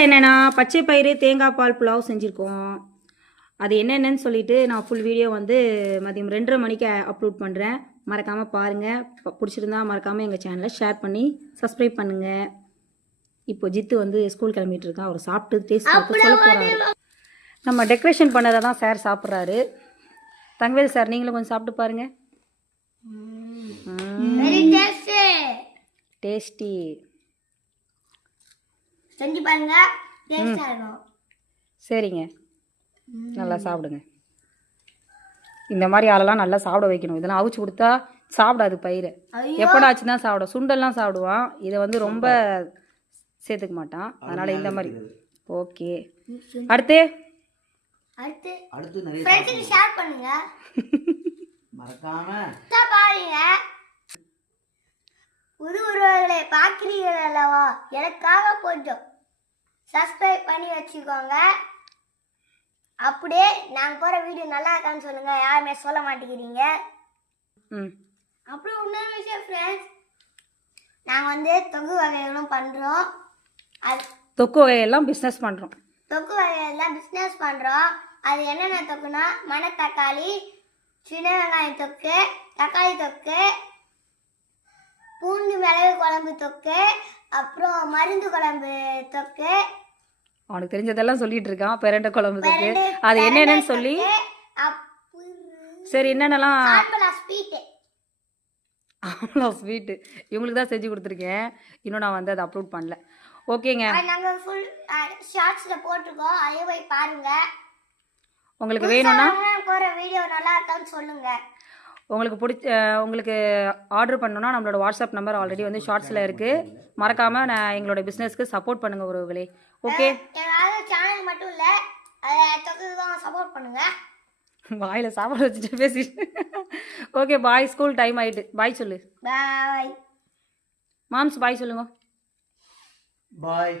என்னென்னா பச்சை பயிறு தேங்காய் பால் புலாவ் செஞ்சுருக்கோம். அது என்னென்னு சொல்லிட்டு நான் ஃபுல் வீடியோ வந்து மதியம் 2:30 மணிக்கு அப்லோட் பண்ணுறேன். மறக்காமல் பாருங்கள். பிடிச்சிருந்தா மறக்காமல் எங்கள் சேனலை ஷேர் பண்ணி சப்ஸ்கிரைப் பண்ணுங்கள். இப்போ ஜித்து வந்து ஸ்கூல் கிளம்பிட்டு இருக்கான். அவர் சாப்பிட்டு டேஸ்ட் பார்த்து சொல்ல போகிறாரு. நம்ம டெக்கரேஷன் பண்ணதை தான் சார் சாப்பிட்றாரு. தங்கவேல் சார் நீங்களும் கொஞ்சம் சாப்பிட்டு பாருங்கள். டேஸ்டி செஞ்சு பாருங்க, டேஸ்டா இருக்கும். சரிங்க, நல்லா சாப்பிடுங்க. இந்த மாதிரி ஆளெல்லாம் நல்லா சாப்பிட வைக்கணும். இதெல்லாம் அவிச்சு கொடுத்தா சாப்பிடாது பயிரை. எப்படாச்சு தான் சாப்பிடும். சுண்டெல்லாம் சாப்பிடுவான். இதை வந்து ரொம்ப சேர்த்துக்க மாட்டான். அதனால இந்த மாதிரி. ஓகே, அடுத்து ஃப்ரெண்ட்ஸ்க்கு ஷேர் பண்ணுங்க. மறக்காம பாருங்க. உருவங்களை பார்க்கிறீர்கள் அல்லவா? எனக்காக கொஞ்சம் சப்ஸ்கிரைப் பண்ணி வச்சுக்கோங்க. அப்படியே நாங்கள் போகிற வீடியோ நல்லா இருக்கான்னு சொல்லுங்க. யாருமே சொல்ல மாட்டேங்கிறீங்க. அப்புறம் இன்னொரு விஷயம் ஃப்ரெண்ட்ஸ், நாங்கள் வந்து தொக்கு வகைகளும் பண்ணுறோம். அது தொக்கு வகையெல்லாம் பிஸ்னஸ் பண்ணுறோம். தொக்கு வகையெல்லாம் பிஸ்னஸ் பண்ணுறோம். அது என்னென்ன தொக்குனா மணத்தக்காளி, சின்ன வெங்காயம் தொக்கு, தக்காளி தொக்கு, பூண்டு மிளகு குழம்பு தொக்கு, அப்புறம் மருந்து குழம்பு தொக்கு. அவனுக்கு தெரிஞ்சதெல்லாம் சொல்லிட்டு இருக்கான். பெரண்டை குழம்பு தொக்கு அது என்னென்னு சொல்லி. சரி, என்னென்னலாம்? ஆம்லா ஸ்வீட்டு இவங்களுக்கு தான் செஞ்சு கொடுத்துருக்கேன். இன்னும் நான் வந்து அதை அப்லோட் பண்ணல. ஓகேங்க, நாங்கள் ஃபுல் ஷார்ட்ஸில் போட்டிருக்கோம். அதையும் போய் பாருங்க. உங்களுக்கு வேணும்னா போகிற வீடியோ நல்லா இருக்கான்னு சொல்லுங்கள். உங்களுக்கு ஆர்டர் பண்ணணும்னா நம்மளோட வாட்ஸ்அப் நம்பர் ஆல்ரெடி வந்து ஷார்ட்ஸில் இருக்குது. மறக்காமல் நான் எங்களோட பிஸ்னஸ்க்கு சப்போர்ட் பண்ணுங்கள் உறவுகளே. ஓகே, சேனல் மட்டும் இல்லை, அதை தான் சப்போர்ட் பண்ணுங்கள். வாயில் சாப்பாடு வச்சுட்டு பேசிட்டு. ஓகே, பாய். ஸ்கூல் டைம் ஆகிட்டு. பாய் சொல்லு. பாய் மாம்ஸ். பாய் சொல்லுங்க. பாய்.